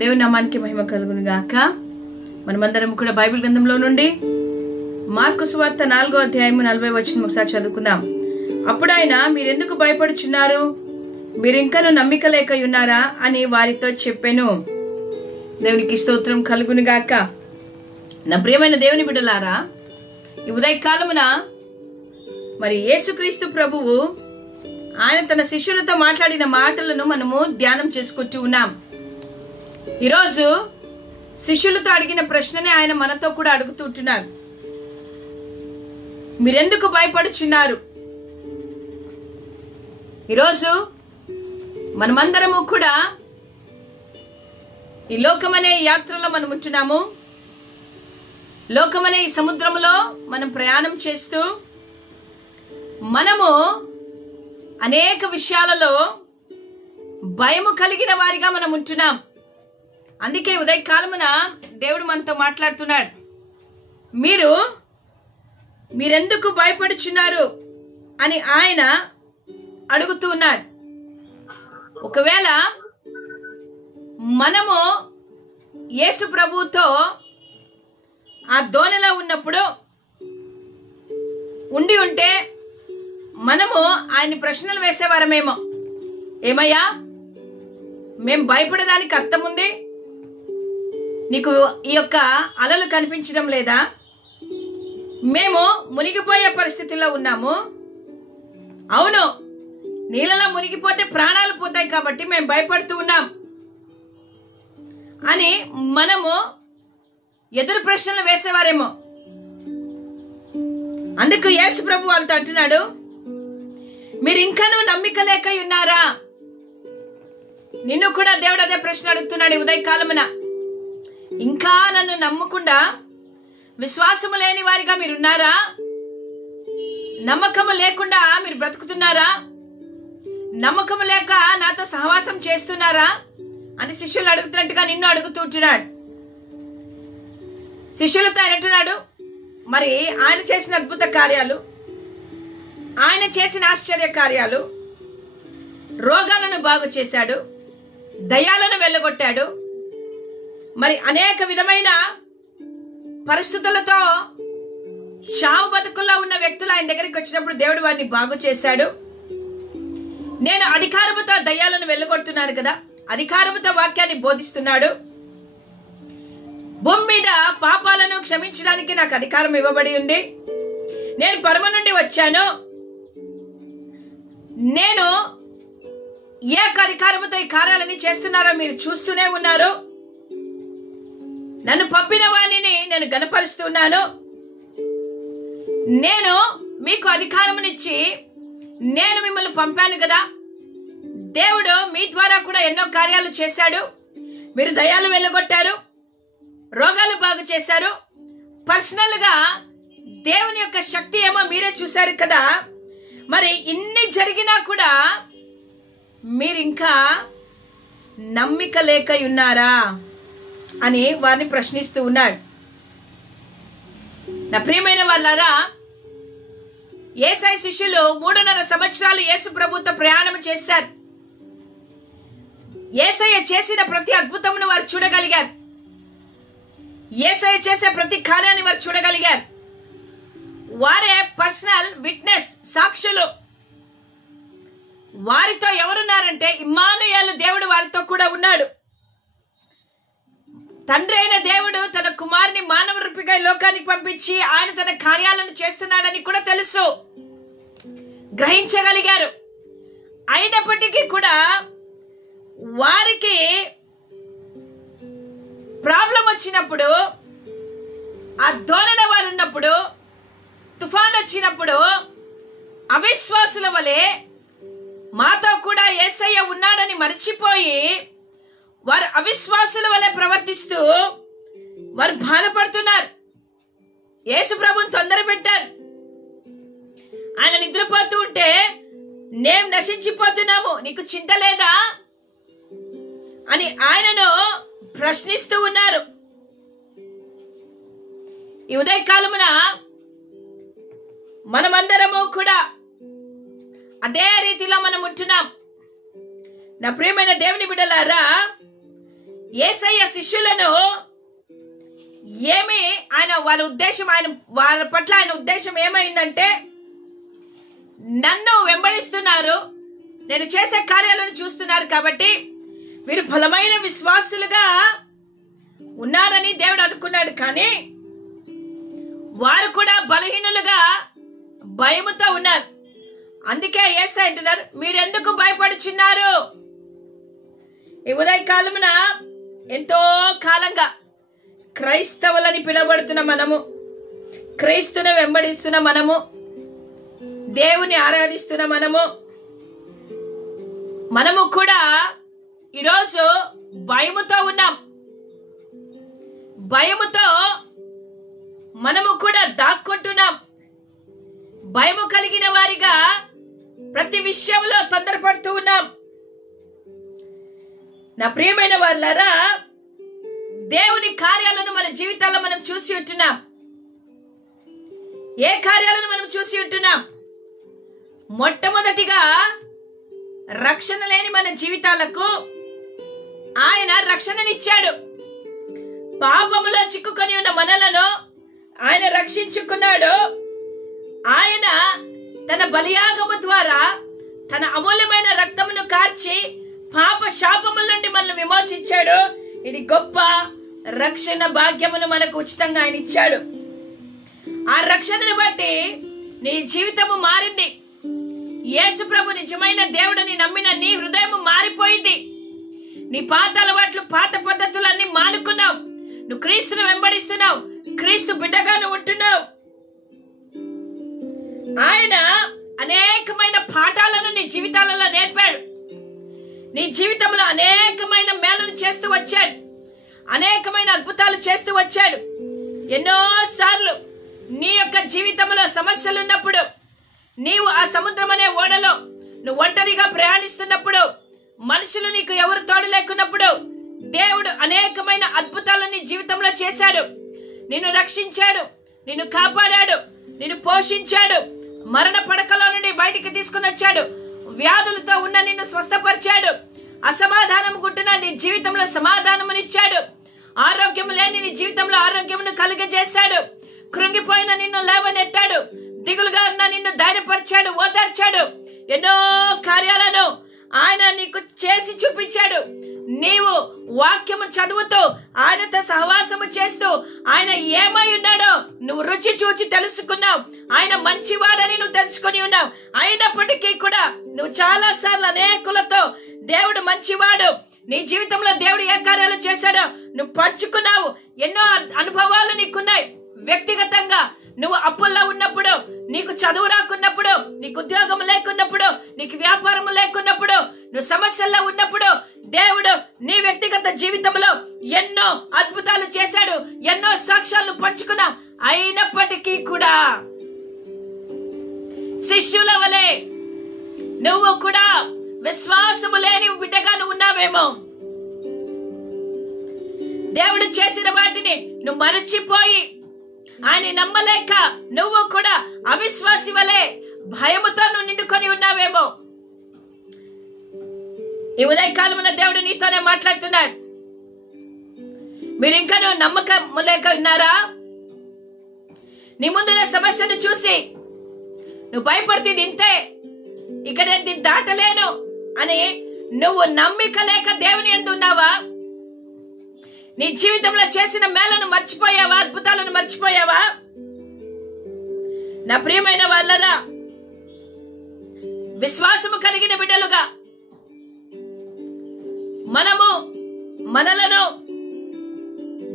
దేవుని నామానికి మహిమ కలుగును గాక. మనమందరం కూడా బైబిల్ గ్రంథంలో నుండి మార్కు సువార్త 4వ అధ్యాయము 40వ వచనం ఒకసారి చదువుకుందాం. అప్పుడు ఆయన, మీరెందుకు భయపడుచున్నారు? మీరింకనూ నమ్మిక లేక ఉన్నారా అని వారితో చెప్పెను. దేవునికి స్తోత్రం కలుగును గాక. నా ప్రియమైన దేవుని బిడ్డలారా, ఈ ఉదయకాలమున మరి యేసుక్రీస్తు ప్రభువు ఆయన తన శిష్యులతో మాట్లాడిన మాటలను మనము ధ్యానం చేసుకుంటూ ఉన్నాం. ఈరోజు శిష్యులతో అడిగిన ప్రశ్ననే ఆయన మనతో కూడా అడుగుతుంటున్నారు. మీరెందుకు భయపడుచున్నారు? ఈరోజు మనమందరము కూడా ఈ లోకమనే యాత్రలో మనం ఉంటున్నాము. లోకమనే ఈ సముద్రంలో మనం ప్రయాణం చేస్తూ మనము అనేక విషయాలలో భయము కలిగిన వారిగా మనం ఉంటున్నాం. అందుకే ఉదయకాలమున దేవుడు మనతో మాట్లాడుతున్నాడు. మీరెందుకు భయపడుచున్నారు అని ఆయన అడుగుతూ ఉన్నాడు. ఒకవేళ మనము యేసు ప్రభువుతో ఆ దోణిలో ఉన్నప్పుడు ఉంటే మనము ఆయన ప్రశ్నలు వేసేవారమేమో. ఏమయ్యా, మేం భయపడడానికి అర్థం ఉంది? నీకు ఈ యొక్క అలలు కనిపించడం లేదా? మేము మునిగిపోయే పరిస్థితిలో ఉన్నాము. అవును, నీళ్ళలో మునిగిపోతే ప్రాణాలు పోతాయి కాబట్టి మేము భయపడుతూ ఉన్నాం అని మనము ఎదురు ప్రశ్నలు వేసేవారేమో. అందుకు యేసు ప్రభు వాళ్ళతో అంటున్నాడు, మీరు ఇంకనూ నమ్మిక లేక ఉన్నారా? నిన్ను కూడా దేవుడు అదే ప్రశ్న అడుగుతున్నాడు ఉదయకాలమున. ఇంకా నన్ను నమ్మకుండా విశ్వాసము లేని వారిగా మీరున్నారా? నమ్మకము లేకుండా మీరు బ్రతుకుతున్నారా? నమ్మకము లేక నాతో సహవాసం చేస్తున్నారా అని శిష్యులు అడుగుతున్నట్టుగా నిన్ను అడుగుతుంటున్నాడు. శిష్యులతో ఆయన అంటున్నాడు, మరి ఆయన చేసిన అద్భుత కార్యాలు, ఆయన చేసిన ఆశ్చర్య కార్యాలు, రోగాలను బాగు చేశాడు, దయ్యాలను వెళ్ళగొట్టాడు, మరి అనేక విధమైన పరిస్థితులతో చావు బతుకుల్లో ఉన్న వ్యక్తులు ఆయన దగ్గరికి వచ్చినప్పుడు దేవుడు వారిని బాగు చేశాడు. నేను అధికారముతో దయ్యాలను వెళ్ళగొడుతున్నాను కదా, అధికారముతో వాక్యాన్ని బోధిస్తున్నాడు. భూమి మీద పాపాలను క్షమించడానికి నాకు అధికారం ఇవ్వబడి ఉంది. నేను పరమ నుండి వచ్చాను. నేను ఏ అధికారముతో ఈ కార్యాలని చేస్తున్నారో మీరు చూస్తూనే ఉన్నారు. నన్ను పంపిన వాణిని నేను గణపరుస్తున్నాను. నేను మీకు అధికారమునిచ్చి నేను మిమ్మల్ని పంపాను కదా. దేవుడు మీ ద్వారా కూడా ఎన్నో కార్యాలు చేశాడు. మీరు దయ్యాలు వెళ్ళగొట్టారు, రోగాలు బాగు చేశారు. పర్సనల్ గా దేవుని యొక్క శక్తి ఏమో మీరే చూశారు కదా. మరి ఇన్ని జరిగినా కూడా మీరింకా నమ్మిక లేక ఉన్నారా అని వారిని ప్రశ్నిస్తూ ఉన్నాడు. నా ప్రియమైన వాళ్ళారా, యేసయ్య శిష్యులు 3.5 సంవత్సరాలు యేసు ప్రభుతో ప్రయాణం చేశారు. యేసయ్య చేసిన ప్రతి అద్భుతమును వారు చూడగలిగారు. యేసయ్య చేసే ప్రతి కార్యాన్ని వారు చూడగలిగారు. వారే పర్సనల్ విట్నెస్, సాక్షులు. వారితో ఎవరున్నారంటే ఇమ్మానుయేలు, దేవుడు వారితో కూడా ఉన్నాడు. తండ్రి అయిన దేవుడు తన కుమారుని మానవ రూపిగా లోకానికి పంపించి ఆయన తన కార్యాలను చేస్తున్నాడని కూడా తెలుసు, గ్రహించగలిగారు. అయినప్పటికీ కూడా వారికి ప్రాబ్లం వచ్చినప్పుడు, ఆ దోణిలో వారు ఉన్నప్పుడు, తుఫాన్ వచ్చినప్పుడు అవిశ్వాసుల వలె మాతో కూడా యేసయ్య ఉన్నాడని మర్చిపోయి వారు అవిశ్వాసుల వలె ప్రవర్తిస్తూ వారు బాధపడుతున్నారు. యేసు ప్రభుని తొందర పెట్టారు. ఆయన నిద్రపోతూ ఉంటే నేను నశించిపోతున్నాము, నీకు చింత లేదా అని ఆయనను ప్రశ్నిస్తూ ఉన్నారు. ఈ ఉదయకాలమున మనమందరము కూడా అదే రీతిలో మనం ఉంటున్నాం. నా ప్రియమైన దేవుని బిడ్డలారా, యేసయ్య శిష్యులను ఏమి ఆయన వాళ్ళ ఉద్దేశం, వాళ్ళ పట్ల ఆయన ఉద్దేశం ఏమైందంటే, నన్ను వెంబడిస్తున్నారు, నేను చేసే కార్యాలను చూస్తున్నారు కాబట్టి వీరు బలమైన విశ్వాసులుగా ఉన్నారని దేవుడు అనుకున్నాడు. కానీ వారు కూడా బలహీనులుగా భయముతో ఉన్నారు. అందుకే యేసయ్య అంటున్నారు, మీరెందుకు భయపడుచున్నారు? ఈ ఉదయకాలమున ఎంతో కాలంగా క్రైస్తవులని పిలువబడుతున్న మనము, క్రీస్తును వెంబడిస్తున్న మనము, దేవుని ఆరాధిస్తున్న మనము కూడా ఈరోజు భయముతో ఉన్నాం. భయముతో మనము కూడా దాక్కుంటున్నాం. భయము కలిగిన వారిగా ప్రతి విషయంలో తొందరపడుతూ ఉన్నాం. నా ప్రియమైన వాళ్ళారా, దేవుని కార్యాలను మన జీవితాల్లో మనం చూసి ఉంటున్నాం. ఏ కార్యాలను మనం చూసి ఉంటున్నాం? మొట్టమొదటిగా రక్షణ లేని మన జీవితాలకు ఆయన రక్షణనిచ్చాడు. పాపములో చిక్కుకొని ఉన్న మనలను ఆయన రక్షించుకున్నాడు. ఆయన తన బలియాగము ద్వారా తన అమూల్యమైన రక్తమును కార్చి పాప శాపముల నుండి మనల్ని విమోచించాడు. ఇది గొప్ప రక్షణ భాగ్యమును మనకు ఉచితంగా ఆయన ఇచ్చాడు. ఆ రక్షణను బట్టి నీ జీవితము మారింది. యేసు ప్రభు నిజమైన దేవుడిని నమ్మిన నీ హృదయం మారిపోయింది. నీ పాత అలవాట్లు, పాత పద్ధతులన్నీ మానుకున్నావు. నువ్వు క్రీస్తును వెంబడిస్తున్నావు. క్రీస్తు బిడ్డగా నువ్వు ఉంటున్నావు. ఆయన అనేకమైన పాఠాలను నీ జీవితాలలో నేర్పాడు. నీ జీవితంలో అనేకమైన మేలును చేస్తూ వచ్చాడు. అనేకమైన అద్భుతాలు చేస్తూ వచ్చాడు. ఎన్నో సార్లు నీ యొక్క జీవితంలో సమస్యలు ఉన్నప్పుడు, నీవు ఆ సముద్రం అనే ఓడలో నువ్వు ఒంటరిగా ప్రయాణిస్తున్నప్పుడు, మనుషులు నీకు ఎవరు తోడు లేకున్నప్పుడు, దేవుడు అనేకమైన అద్భుతాలను నీ జీవితంలో చేశాడు. నిన్ను రక్షించాడు, నిన్ను కాపాడాడు, నిన్ను పోషించాడు, మరణ పడకలో నుండి బయటికి తీసుకుని వచ్చాడు. వ్యాధులతో ఉన్న నిన్ను స్వస్థపరిచాడు. అసమాధానం గుంటున్న నీ జీవితంలో సమాధానమునిచ్చాడు. ఆరోగ్యం లేని నీ జీవితంలో ఆరోగ్యమును కలుగజేశాడు. కృంగిపోయిన నిన్ను లేవనెత్తాడు. దిగులుగా ఉన్న నిన్ను ధైర్యపరిచాడు, ఓదార్చాడు. ఎన్నో కార్యాలను ఆయన నీకు చేసి చూపించాడు. నీవు వాక్యము చదువుతూ, ఆయనతో సహవాసము చేస్తూ, ఆయన ఏమై ఉన్నాడో నువ్వు రుచి చూచి తెలుసుకున్నావు. ఆయన మంచివాడని నువ్వు తెలుసుకుని ఉన్నావు. అయినప్పటికీ కూడా నువ్వు చాలా సార్లు అనేకులతో దేవుడు మంచివాడు, నీ జీవితంలో దేవుడు ఏ కార్యాలు చేశాడో నువ్వు పంచుకున్నావు. ఎన్నో అనుభవాలు నీకున్నాయి. వ్యక్తిగతంగా నువ్వు అప్పుల్లో ఉన్నప్పుడు, నీకు చదువు రాకున్నప్పుడు, నీకు ఉద్యోగం లేకున్నప్పుడు, నీకు వ్యాపారం లేకున్నప్పుడు, నువ్వు సమస్యల్లో ఉన్నప్పుడు దేవుడు నీ వ్యక్తిగత జీవితంలో ఎన్నో అద్భుతాలు చేశాడు. ఎన్నో సాక్ష్యాలను పంచుకున్నావు. అయినప్పటికీ కూడా శిష్యుల వలె నువ్వు కూడా విశ్వాసము లేని బిడ్డగా నువ్వు ఉన్నావేమో. దేవుడు చేసిన వాటిని నువ్వు మరచిపోయి ఆయన నమ్మలేక నువ్వు కూడా అవిశ్వాసి వలె భయముతో నువ్వు నిండుకొని ఉన్నావేమో. ఈ ఉదయకాలంలో దేవుడు నీతోనే మాట్లాడుతున్నాడు. మీరు ఇంకా నువ్వు నమ్మకం లేక ఉన్నారా? నీ ముందున్న సమస్యను చూసి నువ్వు భయపడుతుంది ఇంతే, ఇక నేను దీన్ని దాటలేను అని నువ్వు నమ్మిక లేక దేవుని యందు ఉన్నావా? నీ జీవితంలో చేసిన మేలను మర్చిపోయావా? అద్భుతాలను మర్చిపోయావా? నా ప్రియమైన వాళ్ళరా, విశ్వాసము కలిగిన బిడ్డలుగా మనలను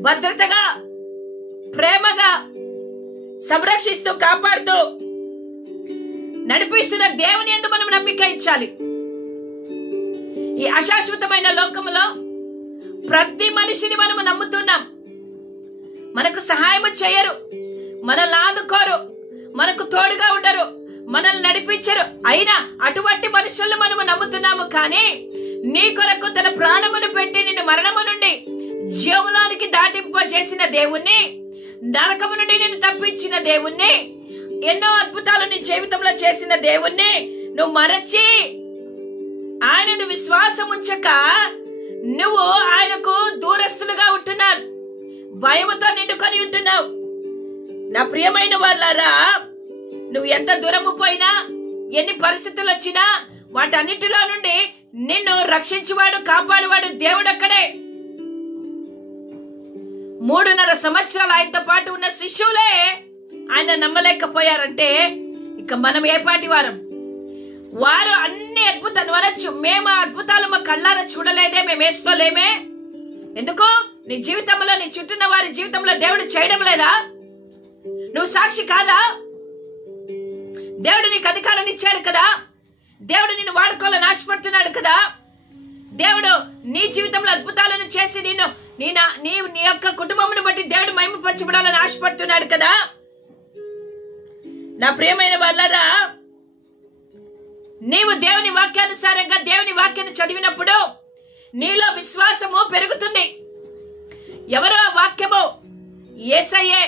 భద్రతగా, ప్రేమగా సంరక్షిస్తూ, కాపాడుతూ నడిపిస్తున్న దేవుని యందు మనం నమ్మిక ఇచ్చాలి. ఈ అశాశ్వతమైన లోకములో ప్రతి మనిషిని మనము నమ్ముతున్నాం. మనకు సహాయము చేయరు, మనల్ని ఆదుకోరు, మనకు తోడుగా ఉండరు, మనల్ని నడిపించరు. అయినా అటువంటి మనుషులను మనము నమ్ముతున్నాము. కానీ నీ కొరకు తన ప్రాణమును పెట్టి నిన్ను మరణము నుండి జీవములోనికి దాటింప చేసిన దేవుణ్ణి, నరకము నుండి నిన్ను తప్పించిన దేవుణ్ణి, ఎన్నో అద్భుతాలు నీ జీవితంలో చేసిన దేవుణ్ణి నువ్వు మరచి ఆయనను విశ్వాసం ఉంచక నువ్వు ఆయనకు దూరస్తులుగా ఉంటున్నావు, భయముతో నిండుకొని ఉంటున్నావు. నా ప్రియమైన వాళ్ళారా, నువ్వు ఎంత దూరము పోయినా, ఎన్ని పరిస్థితులు వచ్చినా, వాటన్నిటిలో నుండి నిన్ను రక్షించువాడు, కాపాడువాడు దేవుడక్కడే. 3.5 సంవత్సరాలు ఆయనతో పాటు ఉన్న శిష్యులే ఆయన నమ్మలేకపోయారంటే ఇక మనం ఏ పాటి వారం? వారు అన్ని అద్భుతాలు అనొచ్చు, మేము ఆ అద్భుతాలు మా కళ్ళారా చూడలేదే, మేము వేసుకోలేమే. ఎందుకు? నీ జీవితంలో, నీ చుట్టూన్న వారి జీవితంలో దేవుడు చేయడం లేదా? నువ్వు సాక్షి కాదా? దేవుడు నీకు అధికారాన్ని ఇచ్చాడు కదా, దేవుడు నిన్ను వాడుకోవాలని ఆశపడుతున్నాడు కదా, దేవుడు నీ జీవితంలో అద్భుతాలను చేసి నీ యొక్క కుటుంబమును బట్టి దేవుడు మహిమపరచబడాలని ఆశపడుతున్నాడు కదా. నా ప్రియమైన వాళ్ళారా, నీవు దేవుని వాక్యానుసారంగా దేవుని వాక్యాన్ని చదివినప్పుడు నీలో విశ్వాసము పెరుగుతుంది. ఎవరో ఆ వాక్యము? యేసయ్యే.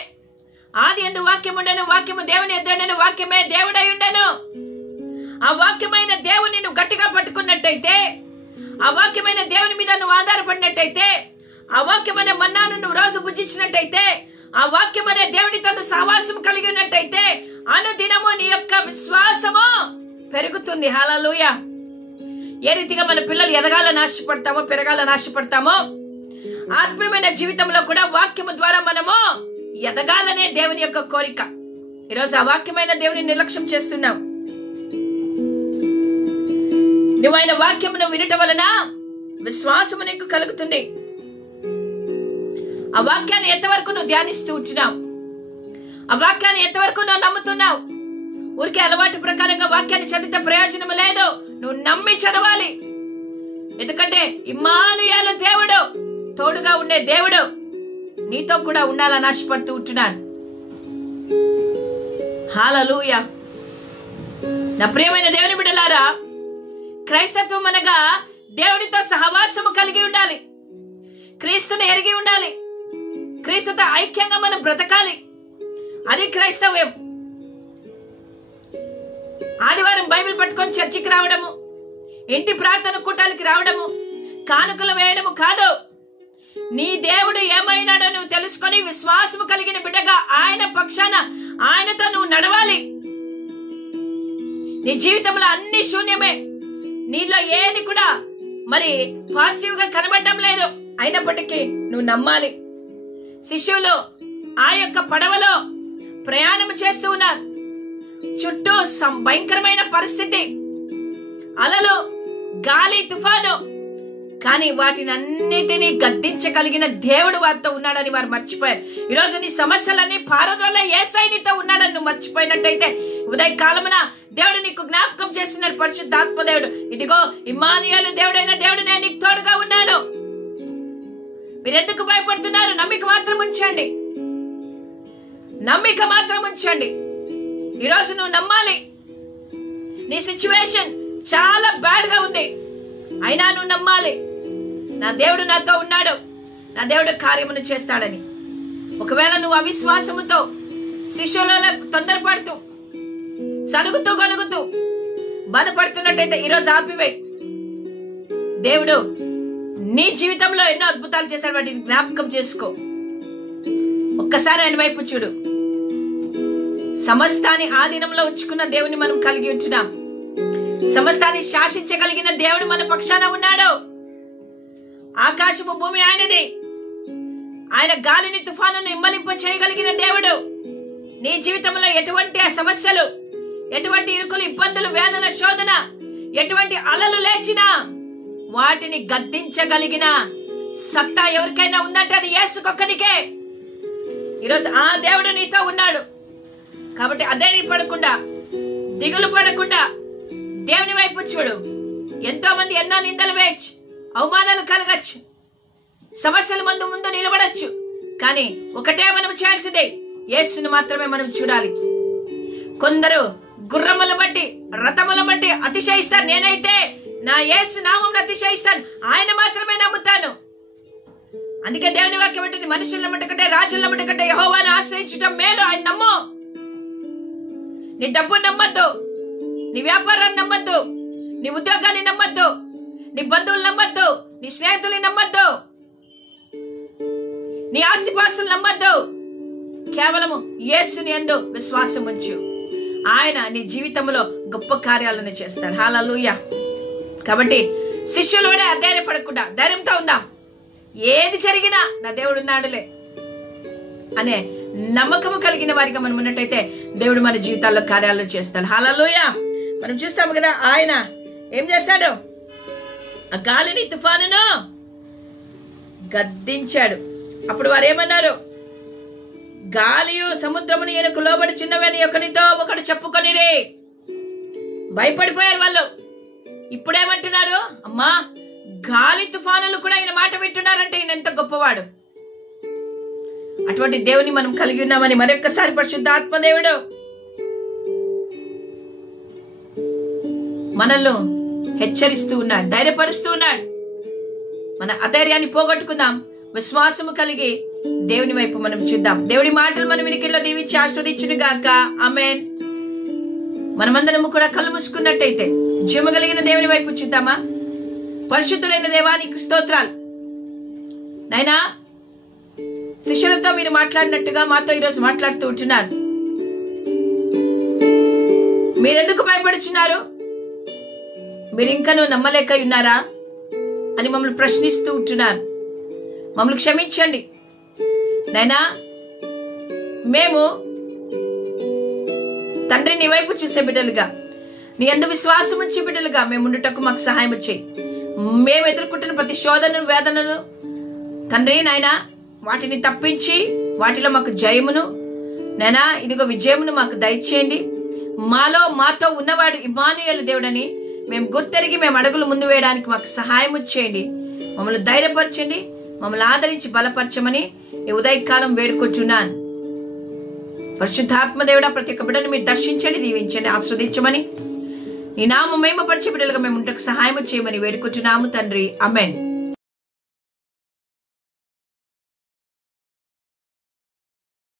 ఆది యందు వాక్యము ఉండెను, వాక్యము దేవుని యొద్ద ఉండెను, వాక్యమే దేవుడై ఉండెను. ఆ వాక్యమైన దేవుని నువ్వు గట్టిగా పట్టుకున్నట్టయితే, ఆ వాక్యమైన దేవుని మీద నువ్వు ఆధారపడినట్టయితే, ఆ వాక్యమైన మన్నాను నువ్వు రోజు భుజించినట్టయితే, ఆ వాక్యమైన దేవునితో నువ్వు సహవాసం కలిగి ఉన్నట్టయితే, అనుదినము నీ యొక్క విశ్వాసము పెరుగుతుంది. హల్లెలూయా. ఏ రీతిగా మన పిల్లలు ఎదగాలని ఆశపడతామో, పెరగాలని ఆశపడతామో, ఆత్మీయమైన జీవితంలో కూడా వాక్యము ద్వారా మనము ఎదగాలనే దేవుని యొక్క కోరిక. ఈరోజు ఆ వాక్యమైన దేవుని నిర్లక్ష్యం చేస్తున్నావు. నువ్వు ఆయన వాక్యమును వినటం వలన విశ్వాసము నీకు కలుగుతుంది. ఆ వాక్యాన్ని ఎంతవరకు నువ్వు ధ్యానిస్తూ ఉంటున్నావు? ఆ వాక్యాన్ని ఎంతవరకు నువ్వు నమ్ముతున్నావు? ఊరికే అలవాటు ప్రకారంగా వాక్యాన్ని చదివితే ప్రయోజనం లేదు. నువ్వు నమ్మి చదవాలి. ఎందుకంటే ఇమ్మానుయేలు దేవుడు, తోడుగా ఉండే దేవుడు నీతో కూడా ఉండాలని ఆశపడుతూ ఉంటున్నాను. హల్లెలూయా. నా ప్రియమైన దేవుని బిడ్డలారా, క్రైస్తత్వం అనగా దేవుడితో సహవాసము కలిగి ఉండాలి, క్రీస్తుని ఎరిగి ఉండాలి, క్రీస్తుతో ఐక్యంగా మనం బ్రతకాలి. అది క్రైస్తవ్యం. ఆదివారం బైబిల్ పట్టుకొని చర్చికి రావడము, ఇంటి ప్రార్థన కూటాలకి రావడము, కానుకలు వేయడము కాదు. నీ దేవుడు ఏమైనాడో నువ్వు తెలుసుకొని విశ్వాసము కలిగిన బిడ్డగా ఆయన పక్షాన ఆయనతో నువ్వు నడవాలి. నీ జీవితంలో అన్ని శూన్యమే, నీలో ఏది కూడా మరి పాజిటివ్ గా కనబడడం లేదు. అయినప్పటికీ నువ్వు నమ్మాలి. శిష్యులు ఆ యొక్క పడవలో ప్రయాణం చేస్తూ ఉన్నారు. చుట్టూ భయంకరమైన పరిస్థితి, అలలు, గాలి, తుఫాను. కానీ వాటిని అన్నిటినీ గద్దించగలిగిన దేవుడు వారితో ఉన్నాడని వారు మర్చిపోయారు. ఈరోజు నీ సమస్యలన్నీ పారదోలే యేసయ్య నీతో ఉన్నాడని నువ్వు మర్చిపోయినట్టయితే, ఉదయ కాలమున దేవుడు నీకు జ్ఞాపకం చేస్తున్నాడు. పరిశుద్ధాత్మ దేవుడు, ఇదిగో ఇమ్మానుయేలు దేవుడైన దేవుడు నేను నీకు తోడుగా ఉన్నాను. మీరెందుకు భయపడుతున్నారు? నమ్మిక మాత్రం ఉంచండి, నమ్మిక మాత్రం ఉంచండి. ఈరోజు నువ్వు నమ్మాలి. నీ సిచ్యువేషన్ చాలా బ్యాడ్ గా ఉంది, అయినా నువ్వు నమ్మాలి. నా దేవుడు నాతో ఉన్నాడు, నా దేవుడు కార్యమును చేస్తాడని. ఒకవేళ నువ్వు అవిశ్వాసముతో, శిష్యులలో తొందరపడుతూ, సనుగుతూ గనుగుతూ బాధపడుతున్నట్టయితే ఈరోజు ఆపివేయి. దేవుడు నీ జీవితంలో ఎన్నో అద్భుతాలు చేశాడు, వాటిని జ్ఞాపకం చేసుకో. ఒక్కసారి ఆయన వైపు చూడు. సమస్తాన్ని ఆధీనంలో ఉంచుకున్న దేవుని మనం కలిగి ఉంటున్నాం. సమస్తాన్ని శాసించగలిగిన దేవుడు మన పక్షాన ఉన్నాడు. ఆకాశము భూమి ఆయనది. ఆయన గాలిని, తుఫానును ఇమ్మలింప చేయగలిగిన దేవుడు. నీ జీవితంలో ఎటువంటి సమస్యలు, ఎటువంటి ఇరుకులు, ఇబ్బందులు, వేదన, శోధన, ఎటువంటి అలలు లేచినా వాటిని గద్దించగలిగిన సత్తా ఎవరికైనా ఉందంటే అది యేసుకొక్కనికే. ఈరోజు ఆ దేవుడు నీతో ఉన్నాడు. కాబట్టి అధైర్యపడకుండా, దిగులు పడకుండా దేవుని వైపు చూడు. ఎంతో మంది ఎన్నో నిందలు వేయచ్చు, అవమానాలు కలగచ్చు, సమస్యల ముందు నిలబడచ్చు. కానీ ఒకటే మనం చేయాల్సిందే, యేసును మాత్రమే మనం చూడాలి. కొందరు గుర్రములు బట్టి, రథముల బట్టి అతిశయిస్తారు. నేనైతే నా యేసు నామమును అతిశయిస్తాను, ఆయన మాత్రమే నమ్ముతాను. అందుకే దేవుని వాక్యం ఉంటుంది, మనుషుల నమ్మటకంటే, రాజుల నమ్మటకంటే యెహోవాను ఆశ్రయించటం మేలు. ఆయన నమ్ము. నీ డబ్బు నమ్మద్దు, నీ వ్యాపారాన్ని నమ్మద్దు, నీ ఉద్యోగాన్ని నమ్మద్దు, నీ బంధువులు నమ్మద్దు, నీ స్నేహితుల్ని నమ్మద్దు, నీ ఆస్తిపాస్తులు నమ్మద్దు. కేవలము యేసుని యందు విశ్వాసం ఉంచు. ఆయన నీ జీవితంలో గొప్ప కార్యాలను చేస్తాడు. హల్లెలూయా. కాబట్టి శిష్యులు కూడా అధైర్యపడకుండా ధైర్యంతో ఉందాం. ఏది జరిగినా నా దేవుడు ఉన్నాడులే అనే నమ్మకము కలిగిన వారిగా మనం ఉన్నట్టయితే దేవుడు మన జీవితాల్లో కార్యాలు చేస్తాడు. హల్లెలూయా. మనం చూస్తాము కదా, ఆయన ఏం చేస్తాడు? ఆ గాలిని తుఫానును గద్దించాడు. అప్పుడు వారు ఏమన్నారు? గాలియు సముద్రమును ఈయనకు లోబడి చిన్నవని ఒకరితో ఒకడు చెప్పుకొనిరే. భయపడిపోయారు వాళ్ళు. ఇప్పుడేమంటున్నారు? అమ్మా, గాలి తుఫానులు కూడా ఈయన మాట వింటున్నారంటే ఈయన ఎంత గొప్పవాడు. అటువంటి దేవుని మనం కలిగి ఉన్నామని మరొక్కసారి పరిశుద్ధాత్మ దేవుడు మనల్ని హెచ్చరిస్తూ ఉన్నాడు, ధైర్యపరుస్తూ ఉన్నాడు. మన అధైర్యాన్ని పోగొట్టుకుందాం, విశ్వాసము కలిగి దేవుని వైపు మనం చూద్దాం. దేవుడి మాటలు మనం వినికిడిలో దీవించి ఆశీర్వదించును గాక. ఆమేన్. మనమందరము కూడా కళ్ళు మూసుకున్నట్టయితే జీవము కలిగిన దేవుని వైపు చూద్దామా? పరిశుద్ధుడైన దేవానికి స్తోత్రాలు. నైనా, శిష్యులతో మీరు మాట్లాడినట్టుగా మాతో ఈరోజు మాట్లాడుతూ ఉంటున్నారు. మీరెందుకు భయపడుచున్నారు? మీరు ఇంకనూ నమ్మలేక ఉన్నారా అని మమ్మల్ని ప్రశ్నిస్తూ ఉంటున్నారు. మమ్మల్ని క్షమించండి నైనా. మేము తండ్రి నీ వైపు చూసే బిడ్డలుగా, నీ యందు విశ్వాసం ఉంచే బిడ్డలుగా మేము ఉండుటకు మాకు సహాయం చేయి. మేము ఎదుర్కొంటున్న ప్రతి శోధనను, వేదనను తండ్రి నాయనా, వాటిని తప్పించి వాటిలో మాకు జయమును నైనా, ఇదిగో విజయమును మాకు దయచేయండి. మాతో ఉన్నవాడు ఇమ్మానుయేలు దేవుడని మేము గుర్తెరిగి మేము అడుగులు ముందు వేయడానికి మాకు సహాయం చేయండి. మమ్మల్ని ధైర్యపరచండి, మమ్మల్ని ఆదరించి బలపరచమని ఈ ఉదయకాలం వేడుకొచ్చున్నాను. పరిశుద్ధాత్మ దేవుడా, ప్రతి ఒక్క బిడ్డను మీరు దర్శించండి, దీవించండి, ఆస్వాదించమని నీ నామం మహిమపరిచే బిడ్డలుగా మేము ఉంటకు సహాయం చేయమని వేడుకొచ్చున్నాము తండ్రి. ఆమేన్.